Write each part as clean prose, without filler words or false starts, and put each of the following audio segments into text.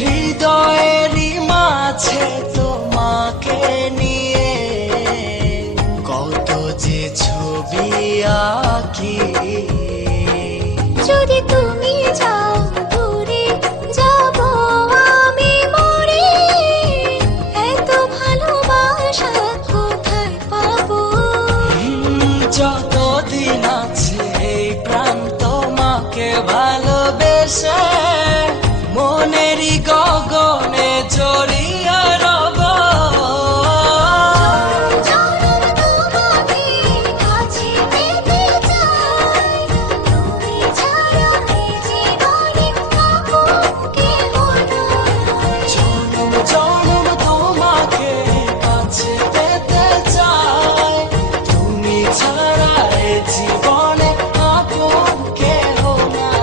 হৃদয়েরই মাঝে তোমাকে নিয়ে কত যে ছবি আঁকি। যদি তুমি যাও দূরে যাব আমি মরে, এত ভালোবাসা কোথায় পাবো? যতদিন আছে এই প্রাণ তোমাকে ভালোবেসে মনেরই গগনে জড়িয়ে রব। তোমাকে কাছে পেতে চাই, তুমি ছাড়া এই জীবনে আপন কেহ নাই। জনম জনম তোমাকে কাছে পেতে চাই, তুমি ছাড়া এই জীবনে আপন কেহ নাই।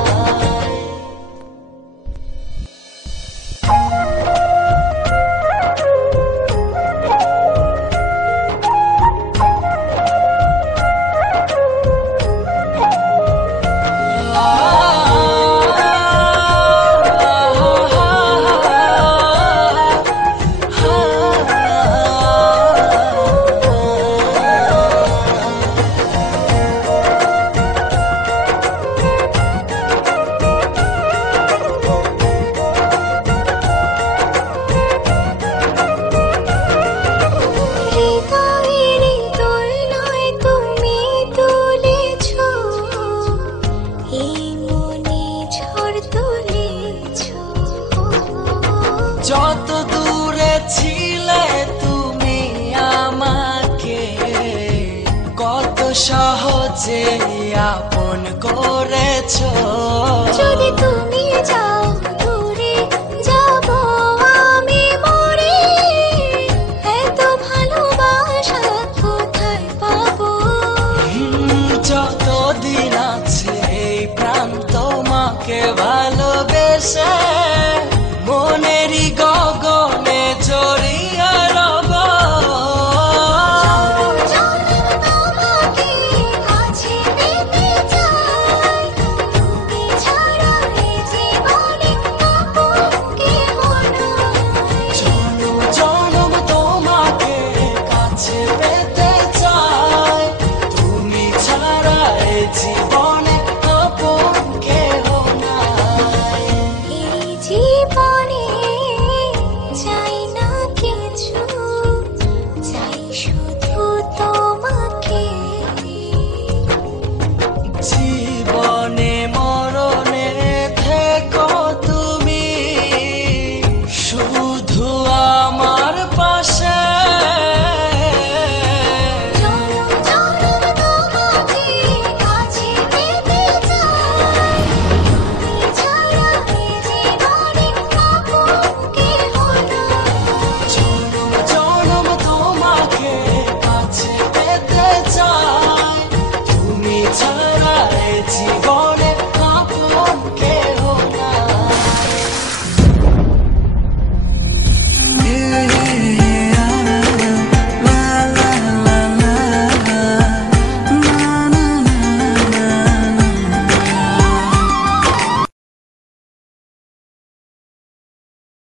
হৃদয়েরই দোলনায় তুমি তুলেছ, এই মনে ঝড় তুলেছ। যত দূরে ছিলে তুমি আমাকে কত সহজে আপন করেছো। যদি তুমি যাও দূরে যাব আমি মরে, এত ভালোবাসা কোথায় পাবো? যতদিন আছে এই প্রাণ তোমাকে ভালোবেসে